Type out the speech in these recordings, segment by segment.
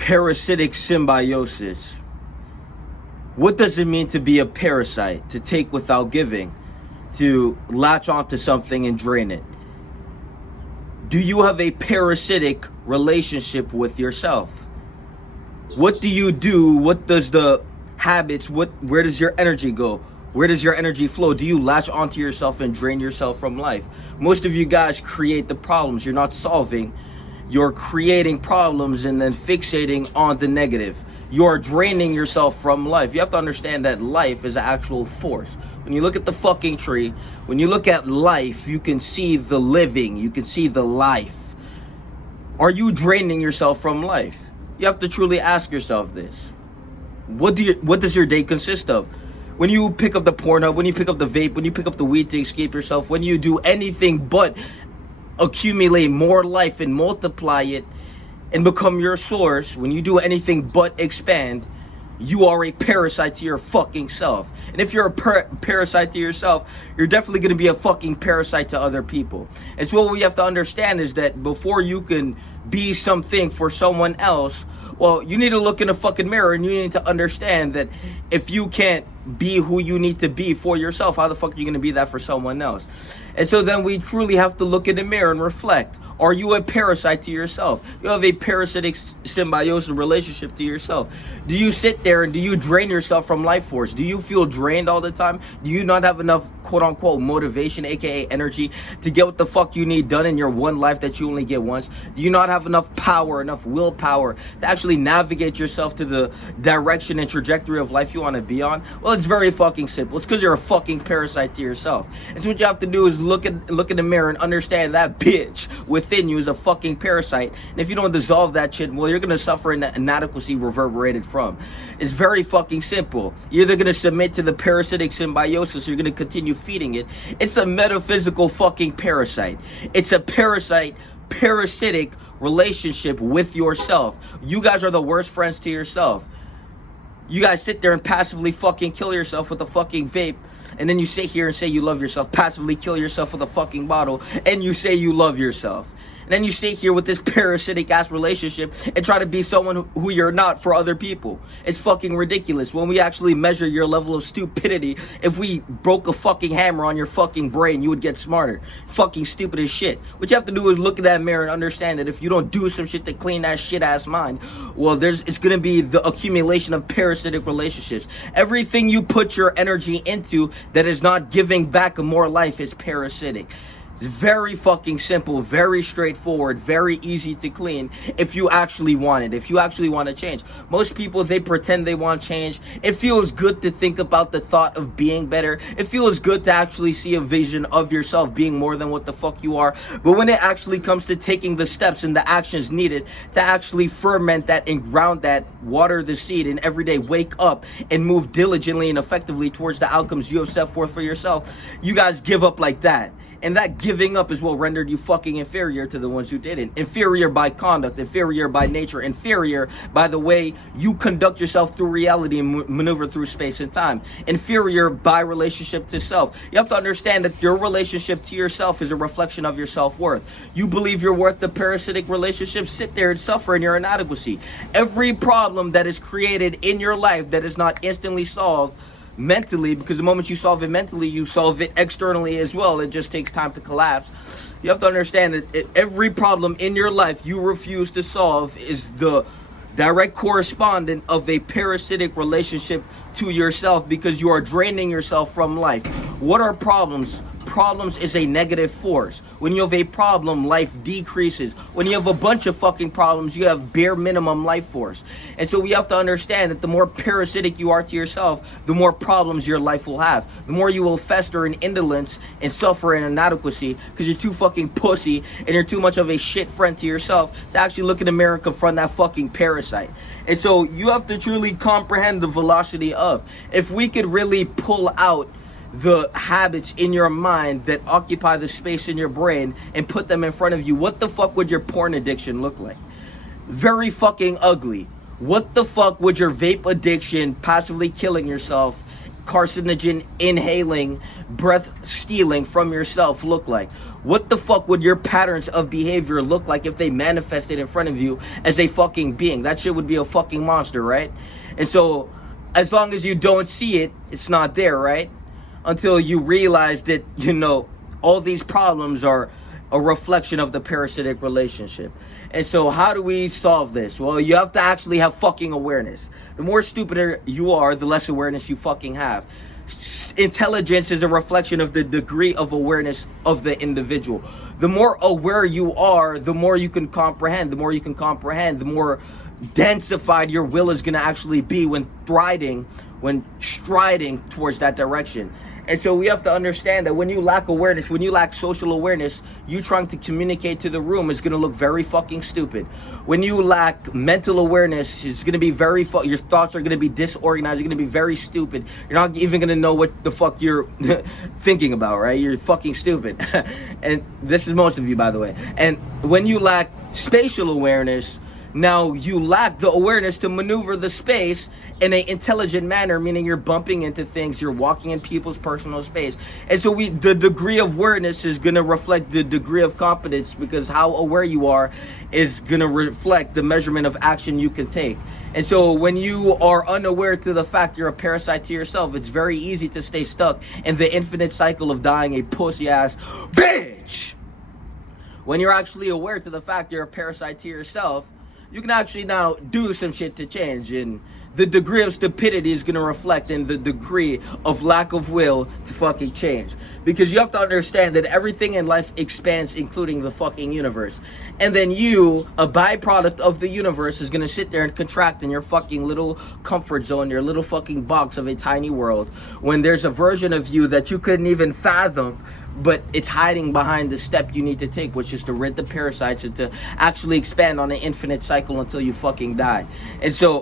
Parasitic symbiosis. What does it mean to be a parasite? To take without giving, to latch onto something and drain it. Do you have a parasitic relationship with yourself? What do you do? What does the habits, where does your energy go? Where does your energy flow? Do you latch onto yourself and drain yourself from life? Most of you guys create the problems. You're not solving. You're creating problems and then fixating on the negative. You're draining yourself from life. You have to understand that life is an actual force. When you look at the fucking tree, when you look at life, you can see the living, you can see the life. Are you draining yourself from life? You have to truly ask yourself this. What does your day consist of? When you pick up the Pornhub, when you pick up the vape, when you pick up the weed to escape yourself, when you do anything but accumulate more life and multiply it and become your source, when you do anything but expand, you are a parasite to your fucking self. And if you're a parasite to yourself, you're definitely going to be a fucking parasite to other people. And so what we have to understand is that before you can be something for someone else, well, you need to look in the fucking mirror and you need to understand that if you can't be who you need to be for yourself, how the fuck are you going to be that for someone else? And so then we truly have to look in the mirror and reflect. Are you a parasite to yourself? You have a parasitic symbiosis relationship to yourself. Do you sit there and do you drain yourself from life force? Do you feel drained all the time? Do you not have enough quote unquote motivation, aka energy, to get what the fuck you need done in your one life that you only get once? Do you not have enough power, enough willpower to actually navigate yourself to the direction and trajectory of life you want to be on? Well, it's very fucking simple. It's because you're a fucking parasite to yourself. And so what you have to do is look in the mirror and understand that bitch within you is a fucking parasite. And if you don't dissolve that shit, well, you're going to suffer an inadequacy reverberated from. It's very fucking simple. You're either going to submit to the parasitic symbiosis or you're going to continue feeding it. It's a metaphysical fucking parasite. It's a parasitic relationship with yourself. You guys are the worst friends to yourself. You guys sit there and passively fucking kill yourself with a fucking vape, and then you sit here and say you love yourself, passively kill yourself with a fucking bottle, and you say you love yourself. And then you sit here with this parasitic ass relationship and try to be someone who you're not for other people. It's fucking ridiculous. When we actually measure your level of stupidity, if we broke a fucking hammer on your fucking brain, you would get smarter. Fucking stupid as shit. What you have to do is look in that mirror and understand that if you don't do some shit to clean that shit ass mind, well, it's gonna be the accumulation of parasitic relationships. Everything you put your energy into that is not giving back more life is parasitic. It's very fucking simple, very straightforward, very easy to clean if you actually want it, if you actually want to change. Most people, they pretend they want change. It feels good to think about the thought of being better. It feels good to actually see a vision of yourself being more than what the fuck you are. But when it actually comes to taking the steps and the actions needed to actually ferment that and ground that, water the seed, and every day wake up and move diligently and effectively towards the outcomes you have set forth for yourself, you guys give up like that. And that giving up is what rendered you fucking inferior to the ones who didn't. Inferior by conduct, inferior by nature, inferior by the way you conduct yourself through reality and maneuver through space and time. Inferior by relationship to self. You have to understand that your relationship to yourself is a reflection of your self-worth. You believe you're worth the parasitic relationship, sit there and suffer in your inadequacy. Every problem that is created in your life that is not instantly solved mentally, because the moment you solve it mentally, you solve it externally as well. It just takes time to collapse. You have to understand that every problem in your life you refuse to solve is the direct correspondent of a parasitic relationship to yourself, because you are draining yourself from life. What are problems? Problems is a negative force. When you have a problem, life decreases. When you have a bunch of fucking problems, you have bare minimum life force. And so we have to understand that the more parasitic you are to yourself, the more problems your life will have. The more you will fester in indolence and suffer in inadequacy because you're too fucking pussy and you're too much of a shit friend to yourself to actually look in the mirror and confront that fucking parasite. And so you have to truly comprehend the velocity of. If we could really pull out the habits in your mind that occupy the space in your brain and put them in front of you, what the fuck would your porn addiction look like? Very fucking ugly. What the fuck would your vape addiction, passively killing yourself, carcinogen inhaling, breath stealing from yourself look like? What the fuck would your patterns of behavior look like if they manifested in front of you as a fucking being? That shit would be a fucking monster, right? And so, as long as you don't see it, it's not there, right? Until you realize that, all these problems are a reflection of the parasitic relationship. And so how do we solve this? Well, you have to actually have fucking awareness. The more stupider you are, the less awareness you fucking have. Intelligence is a reflection of the degree of awareness of the individual. The more aware you are, the more you can comprehend. The more you can comprehend, the more densified your will is going to actually be when striding towards that direction. And so we have to understand that when you lack awareness, when you lack social awareness, you trying to communicate to the room is going to look very fucking stupid. When you lack mental awareness, it's going to be your thoughts are going to be disorganized. You're going to be very stupid. You're not even going to know what the fuck you're thinking about, right? You're fucking stupid. And this is most of you, by the way. And when you lack spatial awareness, now you lack the awareness to maneuver the space in an intelligent manner, meaning you're bumping into things, you're walking in people's personal space. And so the degree of awareness is going to reflect the degree of competence, because how aware you are is going to reflect the measurement of action you can take. And so when you are unaware to the fact you're a parasite to yourself, it's very easy to stay stuck in the infinite cycle of dying a pussy ass bitch. When you're actually aware to the fact you're a parasite to yourself, you can actually now do some shit to change, and the degree of stupidity is going to reflect in the degree of lack of will to fucking change. Because you have to understand that everything in life expands, including the fucking universe. And then you, a byproduct of the universe, is going to sit there and contract in your fucking little comfort zone, your little fucking box of a tiny world, when there's a version of you that you couldn't even fathom, but it's hiding behind the step you need to take, which is to rid the parasites and to actually expand on an infinite cycle until you fucking die. And so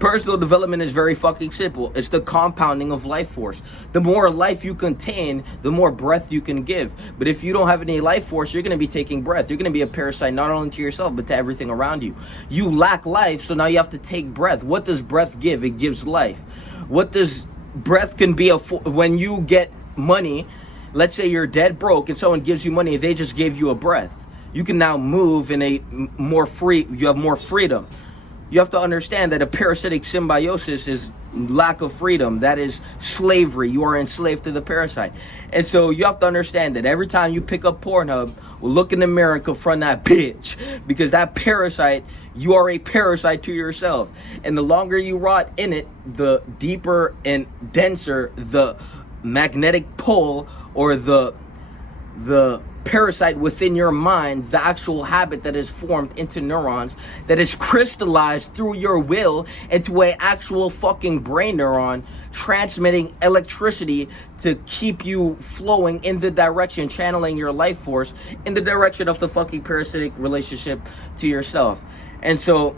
personal development is very fucking simple. It's the compounding of life force. The more life you contain, the more breath you can give. But if you don't have any life force, you're going to be taking breath. You're going to be a parasite not only to yourself, but to everything around you. You lack life, so now you have to take breath. What does breath give? It gives life. What does breath can be when you get money? Let's say you're dead broke and someone gives you money, they just gave you a breath. You can now move in a more free, you have more freedom. You have to understand that a parasitic symbiosis is lack of freedom. That is slavery. You are enslaved to the parasite. And so you have to understand that every time you pick up Pornhub, look in the mirror and confront that bitch. Because that parasite, you are a parasite to yourself. And the longer you rot in it, the deeper and denser the magnetic pull, or the parasite within your mind, the actual habit that is formed into neurons, that is crystallized through your will into a actual fucking brain neuron, transmitting electricity to keep you flowing in the direction, channeling your life force in the direction of the fucking parasitic relationship to yourself. And so,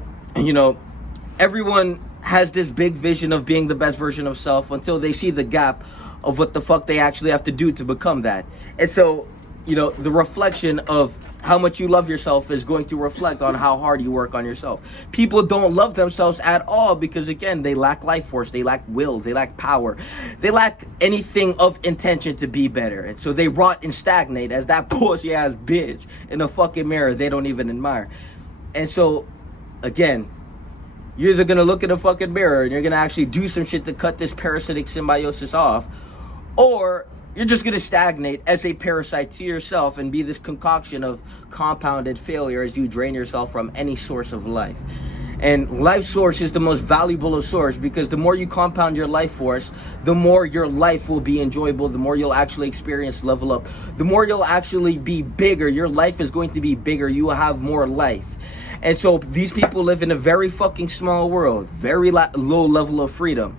everyone has this big vision of being the best version of self until they see the gap of what the fuck they actually have to do to become that. And so, the reflection of how much you love yourself is going to reflect on how hard you work on yourself. People don't love themselves at all because, again, they lack life force, they lack will, they lack power, they lack anything of intention to be better. And so they rot and stagnate as that pussy ass bitch in a fucking mirror they don't even admire. And so, again, you're either going to look in a fucking mirror and you're going to actually do some shit to cut this parasitic symbiosis off, or you're just going to stagnate as a parasite to yourself and be this concoction of compounded failure as you drain yourself from any source of life. And life source is the most valuable of source, because the more you compound your life force, the more your life will be enjoyable, the more you'll actually experience level up, the more you'll actually be bigger. Your life is going to be bigger. You will have more life. And so these people live in a very fucking small world, very low level of freedom.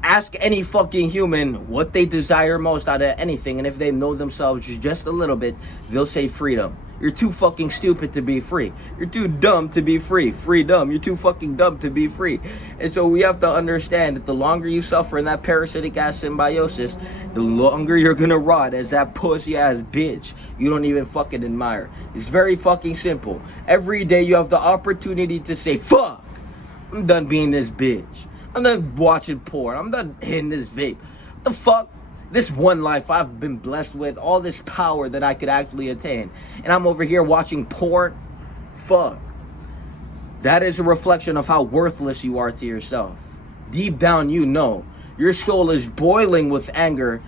Ask any fucking human what they desire most out of anything, and if they know themselves just a little bit, they'll say freedom. You're too fucking stupid to be free. You're too dumb to be free. Freedom. You're too fucking dumb to be free. And so we have to understand that the longer you suffer in that parasitic ass symbiosis, the longer you're gonna rot as that pussy ass bitch you don't even fucking admire. It's very fucking simple. Every day you have the opportunity to say, fuck, I'm done being this bitch. I'm done watching porn. I'm done hitting this vape. What the fuck? This one life I've been blessed with, all this power that I could actually attain. And I'm over here watching porn? Fuck. That is a reflection of how worthless you are to yourself. Deep down, you know. Your soul is boiling with anger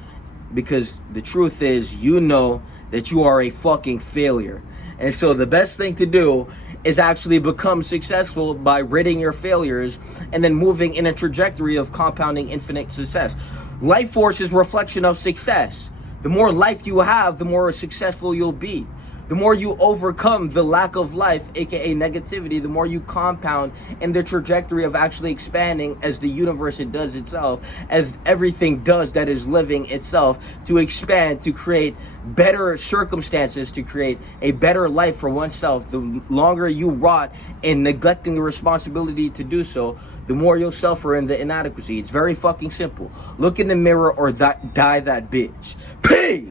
because the truth is, you know that you are a fucking failure. And so the best thing to do is actually become successful by ridding your failures and then moving in a trajectory of compounding infinite success. Life force is reflection of success. The more life you have, the more successful you'll be. The more you overcome the lack of life, aka negativity, the more you compound in the trajectory of actually expanding as the universe it does itself, as everything does that is living itself, to expand, to create better circumstances, to create a better life for oneself. The longer you rot in neglecting the responsibility to do so, the more you'll suffer in the inadequacy. It's very fucking simple. Look in the mirror or die that bitch. Peace!